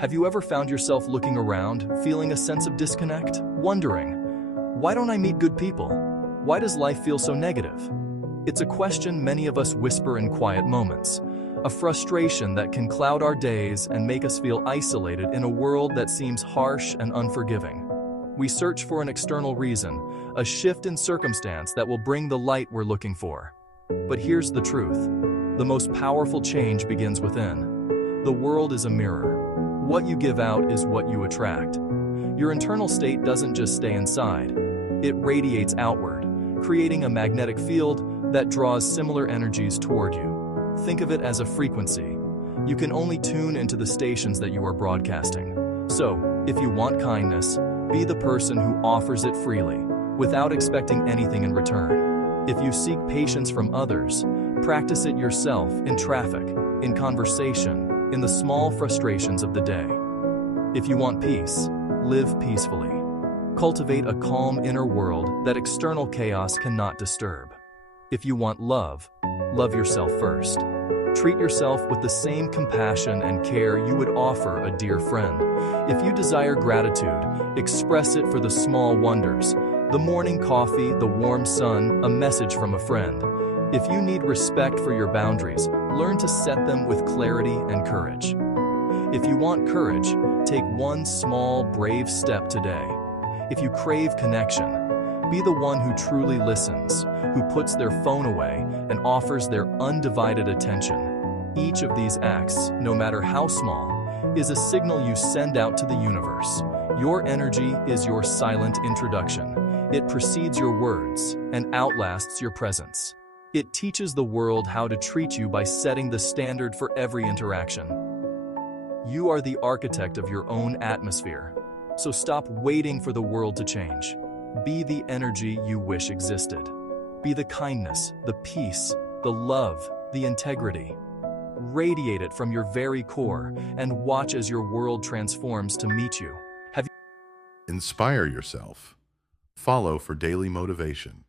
Have you ever found yourself looking around, feeling a sense of disconnect, wondering, why don't I meet good people? Why does life feel so negative? It's a question many of us whisper in quiet moments, a frustration that can cloud our days and make us feel isolated in a world that seems harsh and unforgiving. We search for an external reason, a shift in circumstance that will bring the light we're looking for. But here's the truth. The most powerful change begins within. The world is a mirror. What you give out is what you attract. Your internal state doesn't just stay inside. It radiates outward, creating a magnetic field that draws similar energies toward you. Think of it as a frequency. You can only tune into the stations that you are broadcasting. So, if you want kindness, be the person who offers it freely, without expecting anything in return. If you seek patience from others, practice it yourself in traffic, in conversation, in the small frustrations of the day. If you want peace, live peacefully. Cultivate a calm inner world that external chaos cannot disturb. If you want love, love yourself first. Treat yourself with the same compassion and care you would offer a dear friend. If you desire gratitude, express it for the small wonders, the morning coffee, the warm sun, a message from a friend. If you need respect for your boundaries, learn to set them with clarity and courage. If you want courage, take one small, brave step today. If you crave connection, be the one who truly listens, who puts their phone away and offers their undivided attention. Each of these acts, no matter how small, is a signal you send out to the universe. Your energy is your silent introduction. It precedes your words and outlasts your presence. It teaches the world how to treat you by setting the standard for every interaction. You are the architect of your own atmosphere, so stop waiting for the world to change. Be the energy you wish existed. Be the kindness, the peace, the love, the integrity. Radiate it from your very core and watch as your world transforms to meet you. Inspire yourself. Follow for daily motivation.